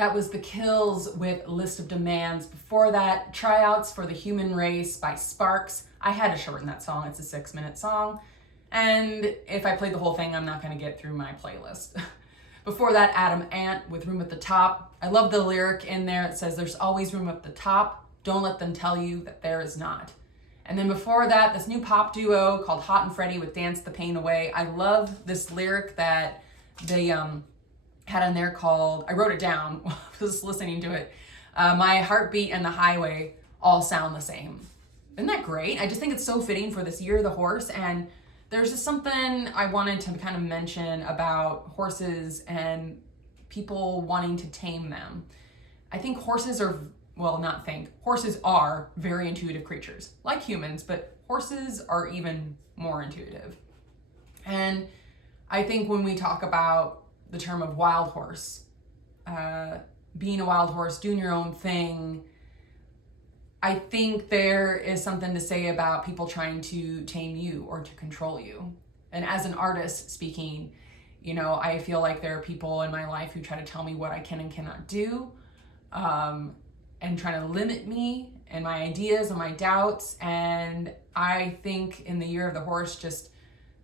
That was The Kills with List of Demands. Before that, Tryouts for the Human Race by Sparks. I had to shorten that song. It's a 6-minute song. And if I played the whole thing, I'm not going to get through my playlist. Before that, Adam Ant with Room at the Top. I love the lyric in there. It says, "There's always room at the top. Don't let them tell you that there is not." And then before that, this new pop duo called Hot and Freddie with Dance the Pain Away. I love this lyric that they had on there called, I wrote it down while I was listening to it, "My heartbeat and the highway all sound the same." Isn't that great? I just think it's so fitting for this year of the horse. And there's just something I wanted to kind of mention about horses and people wanting to tame them. I think horses are, horses are very intuitive creatures, like humans, but horses are even more intuitive. And I think when we talk about the term of wild horse, being a wild horse, doing your own thing, I think there is something to say about people trying to tame you or to control you. And as an artist speaking, I feel like there are people in my life who try to tell me what I can and cannot do, and trying to limit me and my ideas and my doubts. And I think in the year of the horse, just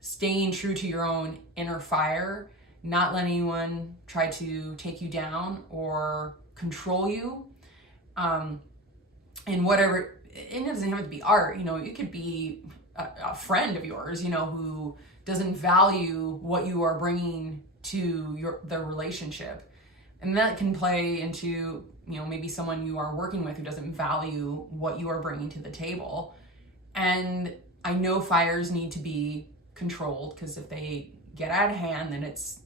staying true to your own inner fire, not letting anyone try to take you down or control you. And whatever, it doesn't have to be art, it could be a friend of yours, who doesn't value what you are bringing to the relationship. And that can play into, maybe someone you are working with who doesn't value what you are bringing to the table. And I know fires need to be controlled, because if they get out of hand, then it's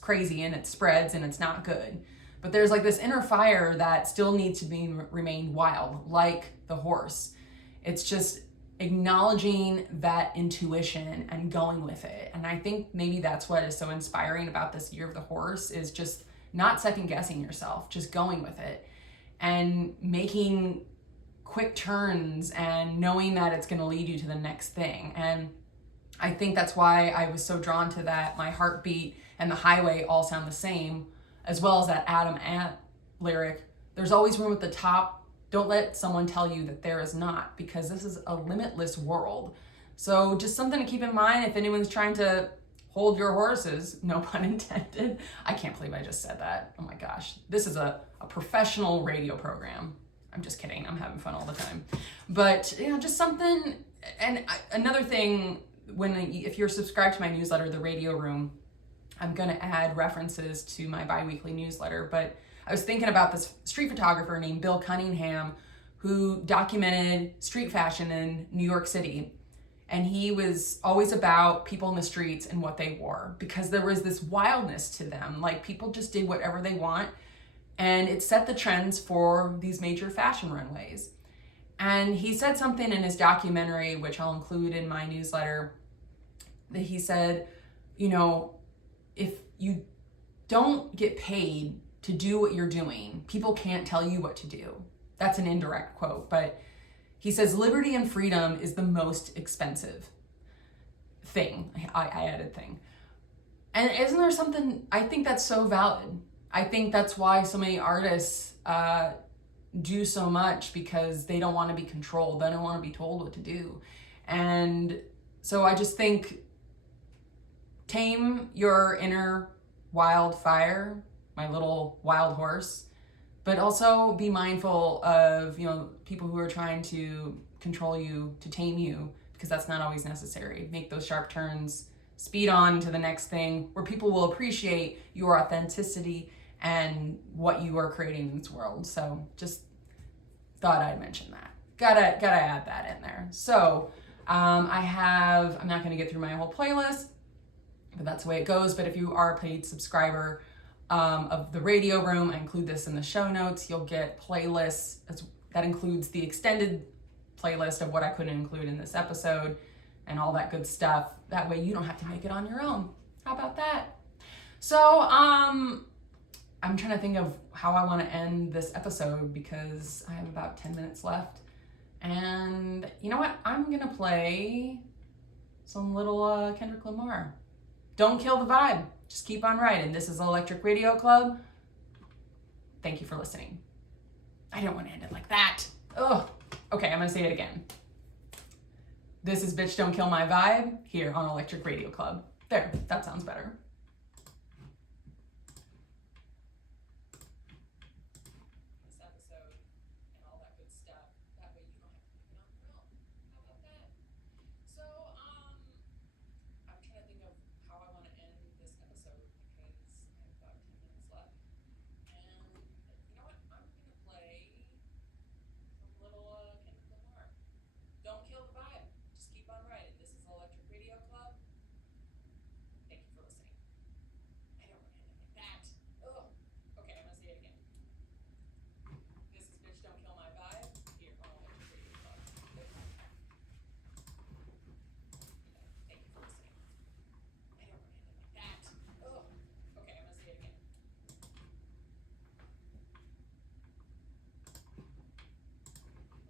crazy and it spreads and it's not good. But there's like this inner fire that still needs to remain wild, like the horse. It's just acknowledging that intuition and going with it. And I think maybe that's what is so inspiring about this year of the horse, is just not second guessing yourself, just going with it and making quick turns and knowing that it's going to lead you to the next thing. And I think that's why I was so drawn to that "My heartbeat and the highway all sound the same," as well as that Adam Ant lyric, "There's always room at the top. Don't let someone tell you that there is not," because this is a limitless world. So just something to keep in mind if anyone's trying to hold your horses, no pun intended. I can't believe I just said that. Oh my gosh. This is a professional radio program. I'm just kidding. I'm having fun all the time. But, just something. And another thing, if you're subscribed to my newsletter, The Radio Room, I'm going to add references to my bi-weekly newsletter. But I was thinking about this street photographer named Bill Cunningham, who documented street fashion in New York City. And he was always about people in the streets and what they wore, because there was this wildness to them. Like, people just did whatever they want. And it set the trends for these major fashion runways. And he said something in his documentary, which I'll include in my newsletter, that he said, if you don't get paid to do what you're doing, people can't tell you what to do. That's an indirect quote, but he says liberty and freedom is the most expensive thing. I added thing. And isn't there something, I think that's so valid. I think that's why so many artists do so much, because they don't want to be controlled. They don't want to be told what to do. And so I just think, tame your inner wildfire, my little wild horse, but also be mindful of, people who are trying to control you, to tame you, because that's not always necessary. Make those sharp turns, speed on to the next thing, where people will appreciate your authenticity and what you are creating in this world. So just thought I'd mention that. Gotta add that in there. So I'm not gonna get through my whole playlist, but that's the way it goes. But if you are a paid subscriber of the Radio Room, I include this in the show notes. You'll get playlists that includes the extended playlist of what I couldn't include in this episode and all that good stuff. That way you don't have to make it on your own. How about that? So I'm trying to think of how I want to end this episode, because I have about 10 minutes left. And you know what? I'm going to play some little Kendrick Lamar. Don't kill the vibe. Just keep on riding. This is Electric Radio Club. Thank you for listening. I don't want to end it like that. Ugh. Okay, I'm going to say it again. This is Bitch Don't Kill My Vibe here on Electric Radio Club. There, that sounds better. This episode and all that good stuff. That way you don't have to keep it on the road. How about that? So, I'm trying to think of how I want to end this episode because I have about 10 minutes left. And you know what? I'm going to play some little Kendrick Lamar. Don't kill the vibe. Just keep on riding. This is Electric Radio Club. Thank you for listening. I don't want to end it like that. Ugh. Okay, I'm going to say it again. This is Bitch Don't Kill My Vibe here on Electric Radio Club. Thank you for listening. I don't want to end it like that. Ugh. Okay, I'm going to say it again.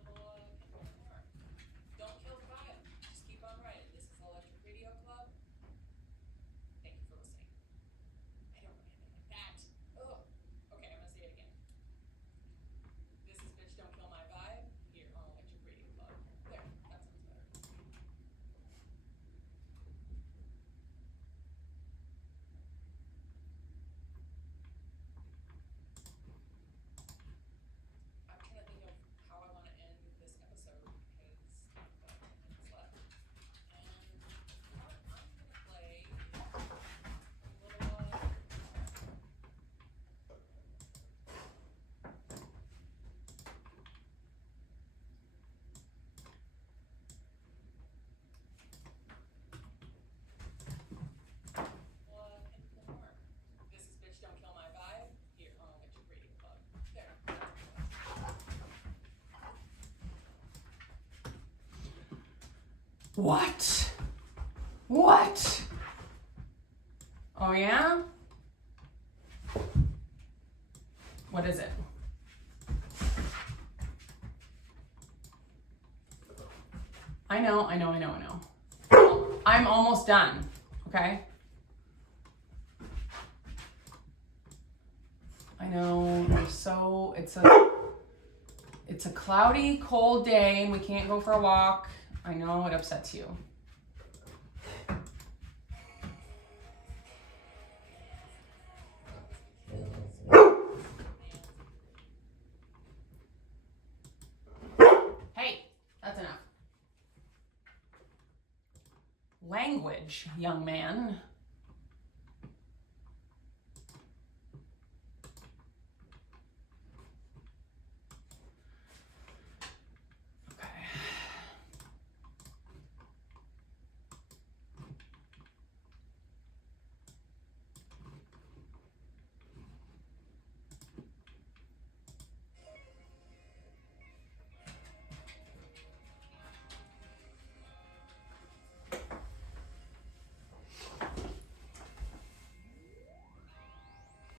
Little Kendrick Lamar. Don't kill the vibe. Just keep on riding. This is Electric Radio Club. Thank you for listening. I don't want to end it like that. Ugh. Okay, I'm going to say it again. This is Bitch Don't Kill My Vibe here on Electric Radio Club. There, that sounds better. I'm trying to think of how I want to end this episode because I have about 10 minutes left. And you know what? I'm going to play a little Kendrick Lamar. This is Bitch Don't Kill My Vibe here on Electric Radio Club. There. What? What? Oh yeah? What is it? I know. I'm almost done, okay? I know, it's a cloudy, cold day and we can't go for a walk. I know it upsets you. Hey, that's enough. Language, young man.